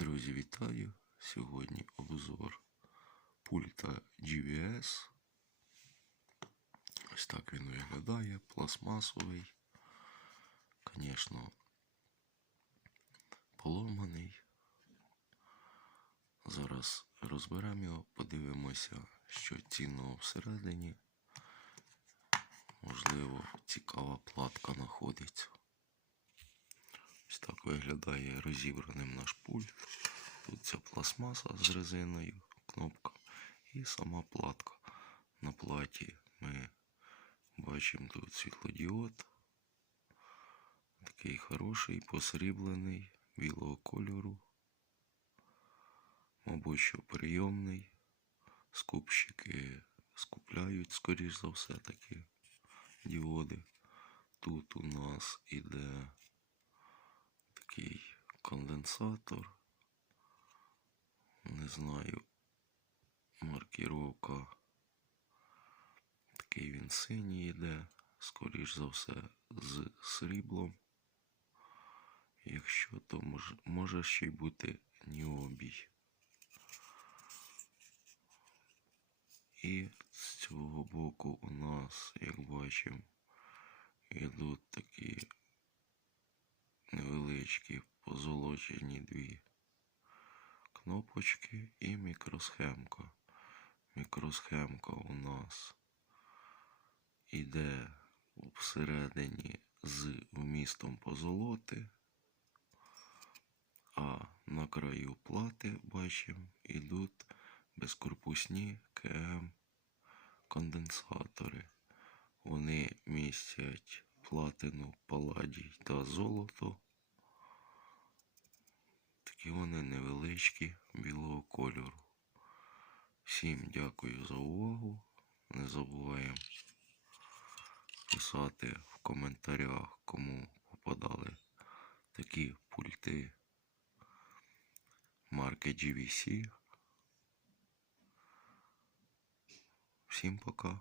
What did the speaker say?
Друзі, вітаю! Сьогодні обзор пульта GVS. Ось так він виглядає, пластмасовий. Звісно, поломаний. Зараз розберемо його, подивимося, що цінного всередині. Можливо, цікава платка знаходиться. Так виглядає розібраним наш пульт. Тут ця пластмаса з резиною, кнопка і сама платка. На платі ми бачимо тут світлодіод. Такий хороший, посріблений, білого кольору. Мабуть, що прийомний. Скупщики скупляють, скоріш за все, такі діоди. Тут у нас іде конденсатор. Не знаю, маркіровка. Такий він синій йде, скоріш за все, з сріблом. Якщо то може, може ще й бути ніобій. І з цього боку у нас, як бачимо, йдуть такі невеличкі позолочені дві кнопочки і мікросхемка. Мікросхемка у нас іде всередині з вмістом позолоти, а на краю плати бачимо ідуть безкорпусні КМ конденсатори. Вони містять платину, паладій та золото. Такі вони невеличкі білого кольору. Всім дякую за увагу. Не забуваємо писати в коментарях, кому попадали такі пульти марки GVC. Всім пока.